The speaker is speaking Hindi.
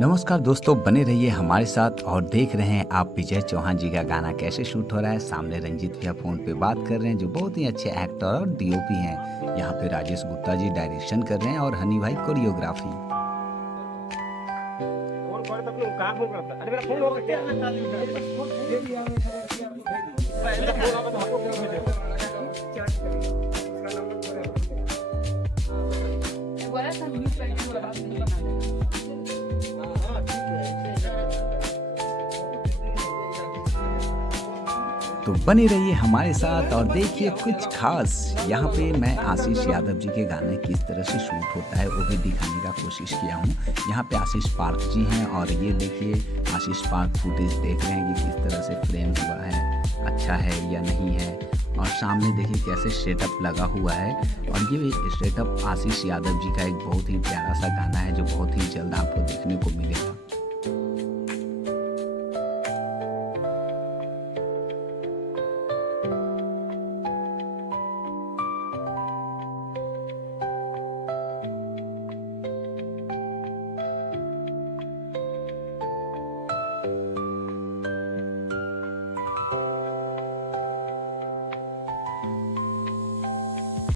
नमस्कार दोस्तों, बने रहिए हमारे साथ और देख रहे हैं आप विजय चौहान जी का गाना कैसे शूट हो रहा है। सामने रंजीत भैया फ़ोन पे बात कर रहे हैं जो बहुत ही अच्छे एक्टर और डीओपी हैं। यहाँ पे राजेश गुप्ता जी डायरेक्शन कर रहे हैं और हनी भाई कोरियोग्राफी। तो बने रहिए हमारे साथ और देखिए कुछ खास। यहाँ पे मैं आशीष यादव जी के गाने किस तरह से शूट होता है वो भी दिखाने का कोशिश किया हूँ। यहाँ पे आशीष पार्क जी हैं और ये देखिए आशीष पार्क फुटेज देख रहे हैं कि किस तरह से फ्रेम हुआ है, अच्छा है या नहीं है। और सामने देखिए कैसे सेटअप लगा हुआ है। और ये सेटअप आशीष यादव जी का एक बहुत ही प्यारा सा गाना है जो बहुत ही जल्द आपको देखने को मिलेगा।